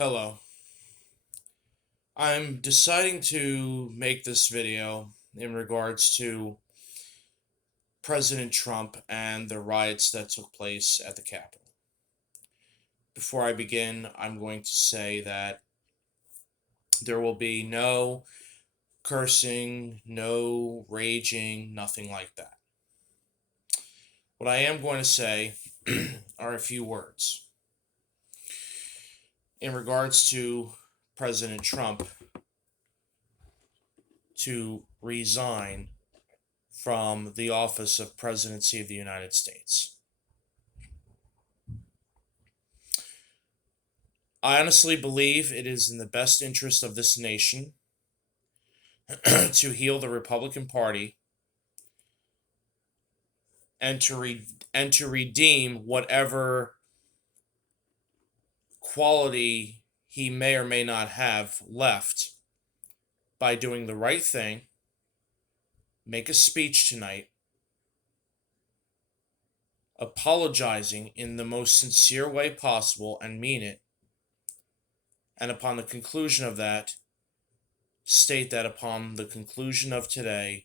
Hello. I'm deciding to make this video in regards to President Trump and the riots that took place at the Capitol. Before I begin, I'm going to say that there will be no cursing, no raging, nothing like that. What I am going to say are a few words in regards to President Trump to resign from the office of Presidency of the United States. I honestly believe it is in the best interest of this nation to heal the Republican Party and to redeem whatever quality he may or may not have left by doing the right thing, make a speech tonight, apologizing in the most sincere way possible and mean it, and upon the conclusion of that, state that upon the conclusion of today,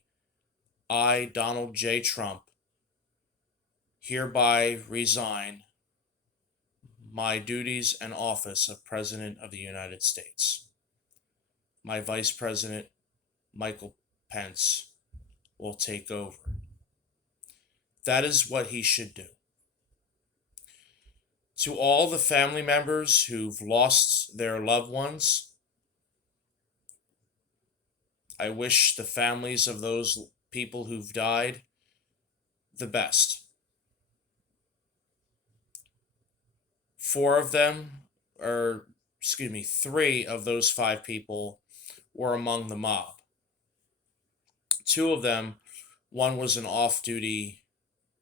I, Donald J. Trump, hereby resign my duties and office of President of the United States. My Vice President, Michael Pence, will take over. That is what he should do. To all the family members who've lost their loved ones, I wish the families of those people who've died the best. 3 of those 5 people were among the mob. 2 of them, one was an off-duty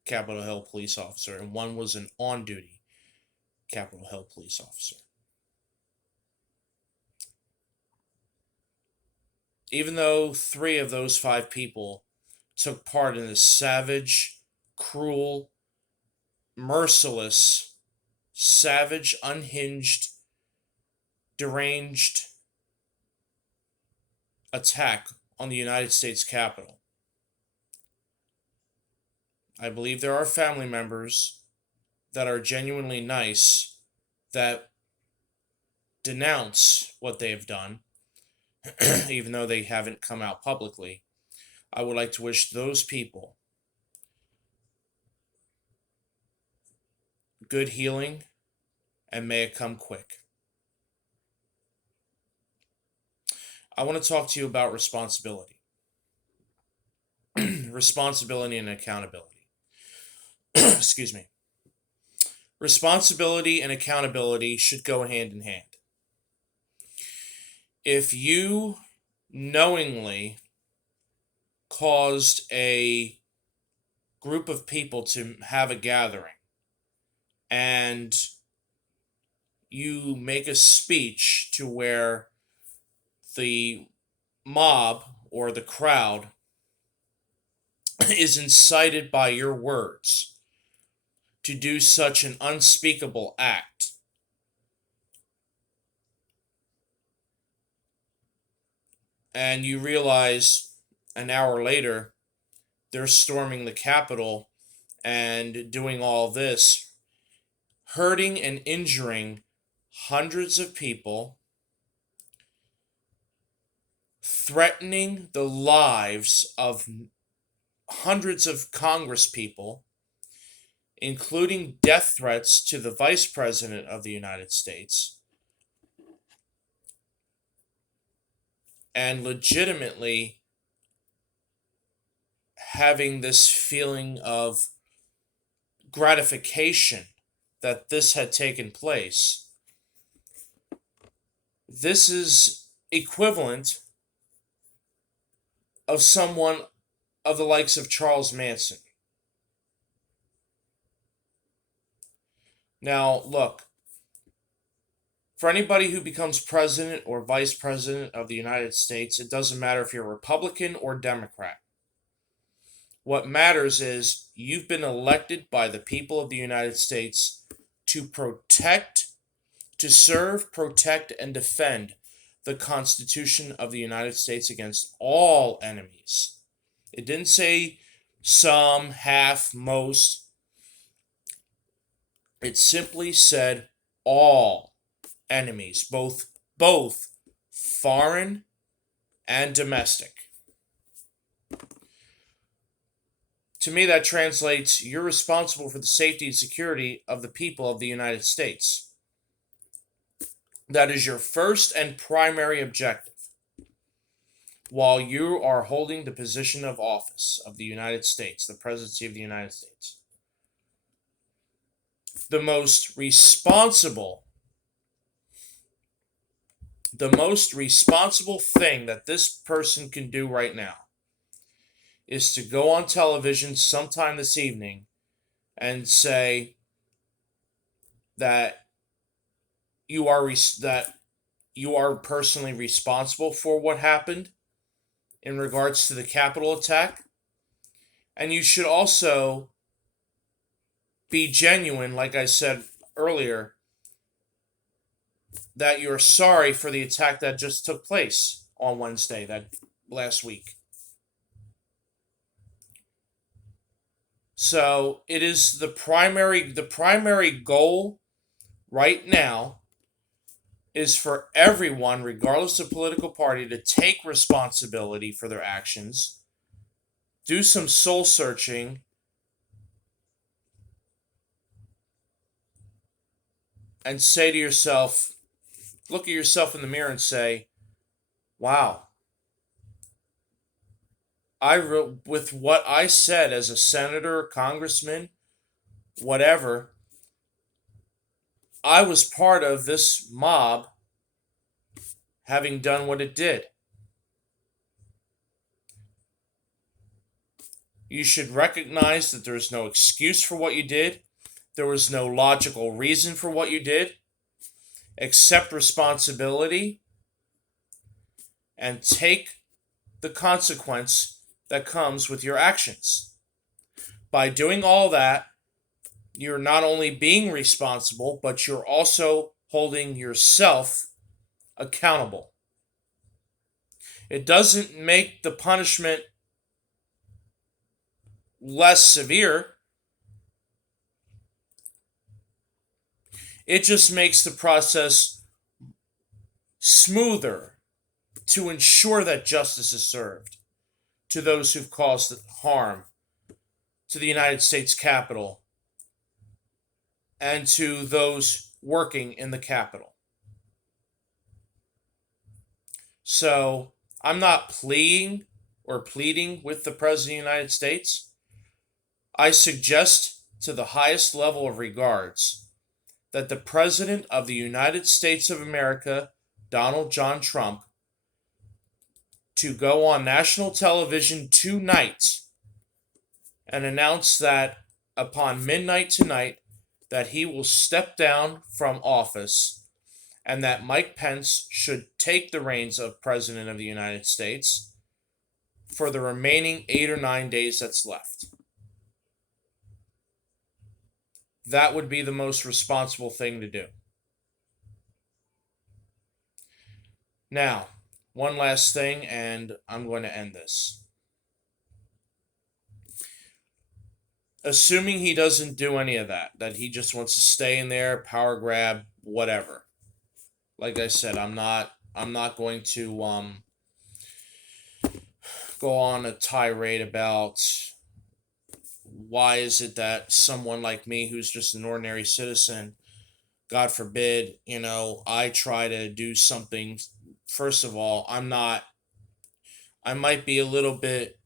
Capitol Hill police officer, and one was an on-duty Capitol Hill police officer. Even though 3 of those 5 people took part in this savage, cruel, merciless, savage, unhinged, deranged attack on the United States Capitol, I believe there are family members that are genuinely nice that denounce what they have done, even though they haven't come out publicly. I would like to wish those people good healing, and may it come quick. I want to talk to you about responsibility. Responsibility and accountability. Excuse me. Responsibility and accountability should go hand in hand. If you knowingly caused a group of people to have a gathering and you make a speech to where the mob or the crowd is incited by your words to do such an unspeakable act, and you realize an hour later they're storming the Capitol and doing all this, hurting and injuring hundreds of people, threatening the lives of hundreds of Congress people, including death threats to the Vice President of the United States, and legitimately having this feeling of gratification that this had taken place. This is equivalent of someone of the likes of Charles Manson. Now, look, for anybody who becomes president or vice president of the United States, it doesn't matter if you're Republican or Democrat. What matters is you've been elected by the people of the United States to protect, to serve, protect, and defend the Constitution of the United States against all enemies. It didn't say some, half, most. It simply said all enemies, both foreign and domestic. To me, that translates you're responsible for the safety and security of the people of the United States. That is your first and primary objective while you are holding the position of office of the United States, the presidency of the United States. The most responsible thing that this person can do right now is to go on television sometime this evening and say that you are personally responsible for what happened in regards to the Capitol attack, and you should also be genuine, like I said earlier, that you're sorry for the attack that just took place on Wednesday, that last week. So it is the primary goal right now is for everyone, regardless of political party, to take responsibility for their actions, do some soul searching, and say to yourself, look at yourself in the mirror and say, wow, with what I said as a senator, congressman, whatever, I was part of this mob having done what it did. You should recognize that there's no excuse for what you did. There was no logical reason for what you did. Accept responsibility and take the consequence that comes with your actions. By doing all that, you're not only being responsible, but you're also holding yourself accountable. It doesn't make the punishment less severe. It just makes the process smoother to ensure that justice is served to those who've caused harm to the United States Capitol and to those working in the Capitol. So I'm not pleading with the President of the United States. I suggest to the highest level of regards that the President of the United States of America, Donald John Trump, to go on national television tonight and announce that upon midnight tonight that he will step down from office and that Mike Pence should take the reins of President of the United States for the remaining 8 or 9 days that's left. That would be the most responsible thing to do. Now, one last thing, and I'm going to end this. Assuming he doesn't do any of that he just wants to stay in there, power grab, whatever. Like I said, I'm not going to go on a tirade about why is it that someone like me who's just an ordinary citizen, God forbid, I try to do something. First of all, I might be a little bit,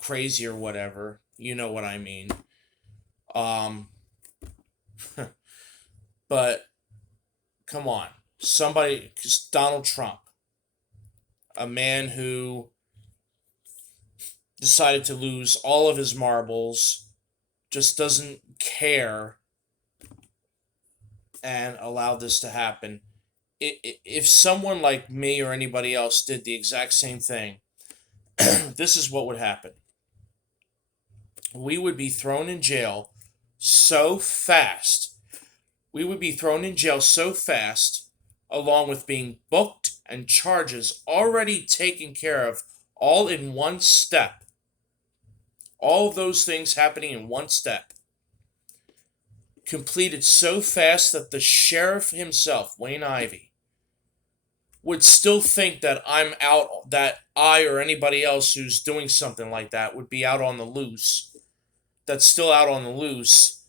crazy or whatever. You know what I mean. But come on. Somebody, Donald Trump, a man who decided to lose all of his marbles, just doesn't care and allowed this to happen. If someone like me or anybody else did the exact same thing, this is what would happen. We would be thrown in jail so fast. we would be thrown in jail so fast, along with being booked and charges already taken care of, all in one step. All of those things happening in one step. Completed so fast that the sheriff himself, Wayne Ivey, would still think that I'm out, that I or anybody else who's doing something like that would be out on the loose, that's still out on the loose,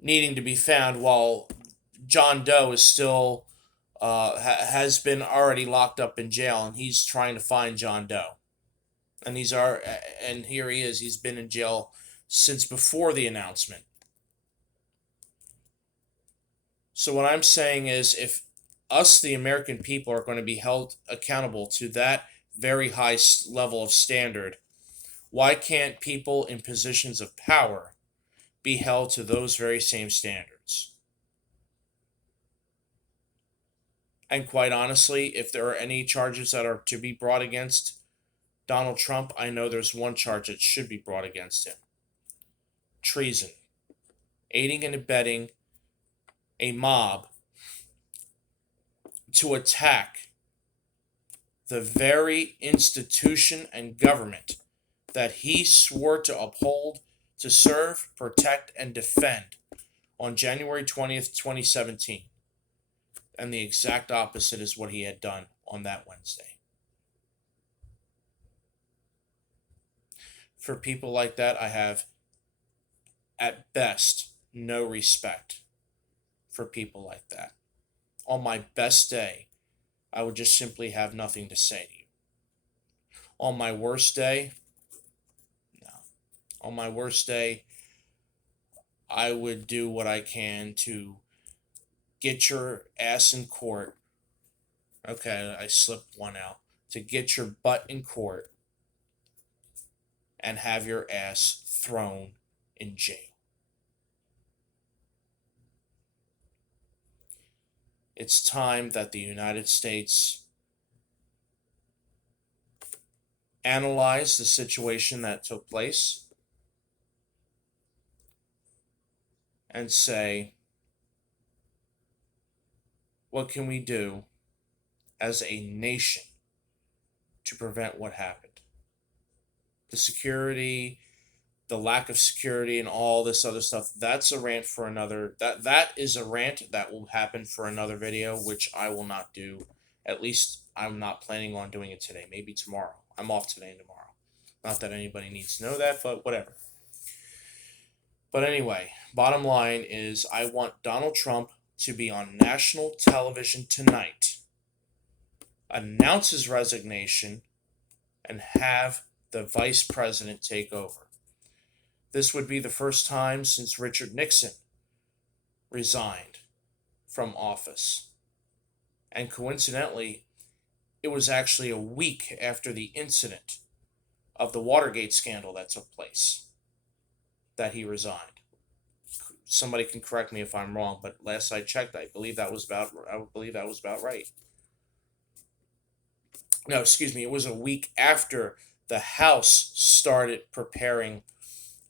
needing to be found, while John Doe is still, has been already locked up in jail, and he's trying to find John Doe. And here he is. He's been in jail since before the announcement. So what I'm saying is, if us, the American people, are going to be held accountable to that very high level of standard, why can't people in positions of power be held to those very same standards? And quite honestly, if there are any charges that are to be brought against Donald Trump, I know there's one charge that should be brought against him: treason, aiding and abetting a mob to attack the very institution and government that he swore to uphold, to serve, protect, and defend on January 20th, 2017. And the exact opposite is what he had done on that Wednesday. For people like that, I have, at best, no respect for people like that. On my best day, I would just simply have nothing to say to you. On my worst day, no. On my worst day, I would do what I can to get your ass in court. Okay, I slipped one out. To get your butt in court and have your ass thrown in jail. It's time that the United States analyze the situation that took place and say, what can we do as a nation to prevent what happened? The security, the lack of security, and all this other stuff, that's a rant for another. That is a rant that will happen for another video, which I will not do. At least I'm not planning on doing it today. Maybe tomorrow. I'm off today and tomorrow. Not that anybody needs to know that, but whatever. But anyway, bottom line is, I want Donald Trump to be on national television tonight, announce his resignation, and have the vice president take over. This would be the first time since Richard Nixon resigned from office. And coincidentally, it was actually a week after the incident of the Watergate scandal that took place that he resigned. Somebody can correct me if I'm wrong, but last I checked, I believe that was about right. No, excuse me, it was a week after the House started preparing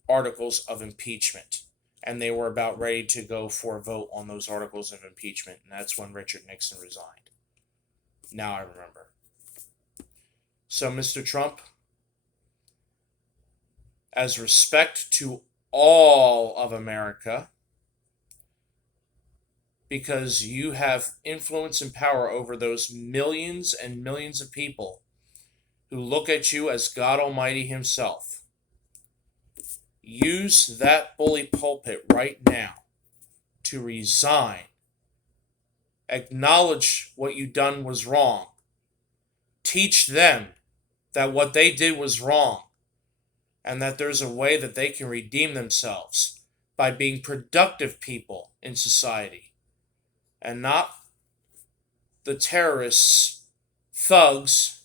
articles of impeachment, and they were about ready to go for a vote on those articles of impeachment, and that's when Richard Nixon resigned. Now I remember. So, Mr. Trump, as respect to all of America, because you have influence and power over those millions and millions of people who look at you as God Almighty himself, use that bully pulpit right now to resign. Acknowledge what you done was wrong. Teach them that what they did was wrong, and that there's a way that they can redeem themselves by being productive people in society, and not the terrorists, thugs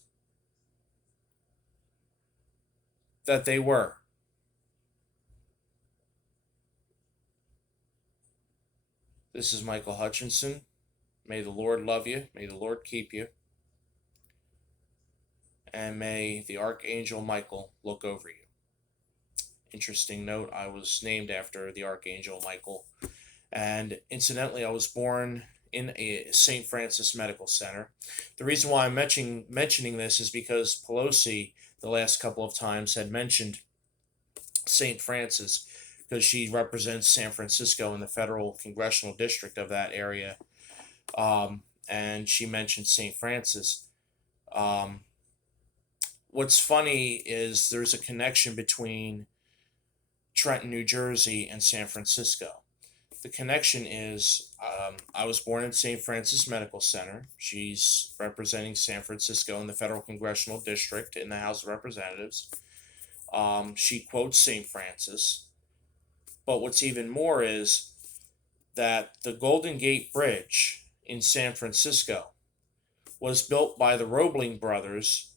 that they were. This is Michael Hutchinson. May the Lord love you. May the Lord keep you. And may the Archangel Michael look over you. Interesting note, I was named after the Archangel Michael, And incidentally, I was born in a St. Francis Medical Center. The reason why I'm mentioning this is because Pelosi, the last couple of times, had mentioned St. Francis because she represents San Francisco in the federal congressional district of that area. And she mentioned St. Francis. Um, what's funny is there's a connection between Trenton, New Jersey, and San Francisco. The connection is I was born in St. Francis Medical Center. She's representing San Francisco in the federal congressional district in the House of Representatives. She quotes St. Francis. But what's even more is that the Golden Gate Bridge in San Francisco was built by the Roebling brothers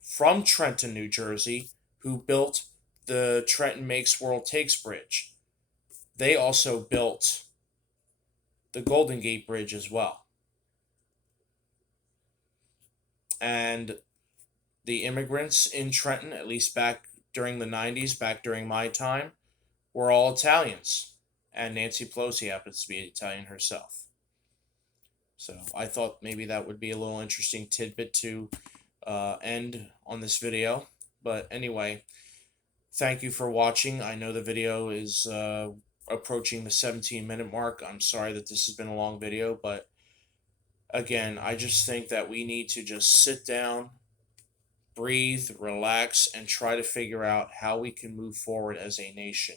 from Trenton, New Jersey, who built the Trenton Makes World Takes Bridge. They also built the Golden Gate Bridge as well. And the immigrants in Trenton, at least back during the 90s, back during my time, were all Italians. And Nancy Pelosi happens to be Italian herself. So I thought maybe that would be a little interesting tidbit to end on this video. But anyway, thank you for watching. I know the video is approaching the 17-minute mark. I'm sorry that this has been a long video, but again, I just think that we need to just sit down, breathe, relax, and try to figure out how we can move forward as a nation.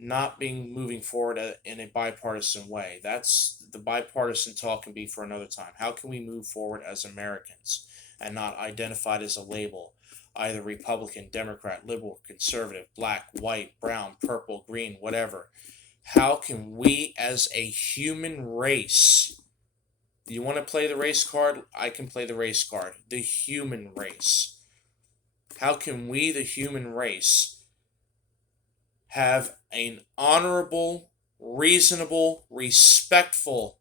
Not being moving forward in a bipartisan way. That's the bipartisan talk can be for another time. How can we move forward as Americans and not identified as a label, either Republican, Democrat, liberal, conservative, black, white, brown, purple, green, whatever? How can we as a human race, you want to play the race card? I can play the race card. The human race. How can we, the human race, have an honorable, reasonable, respectful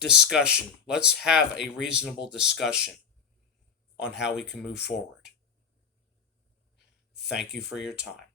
discussion? Let's have a reasonable discussion on how we can move forward. Thank you for your time.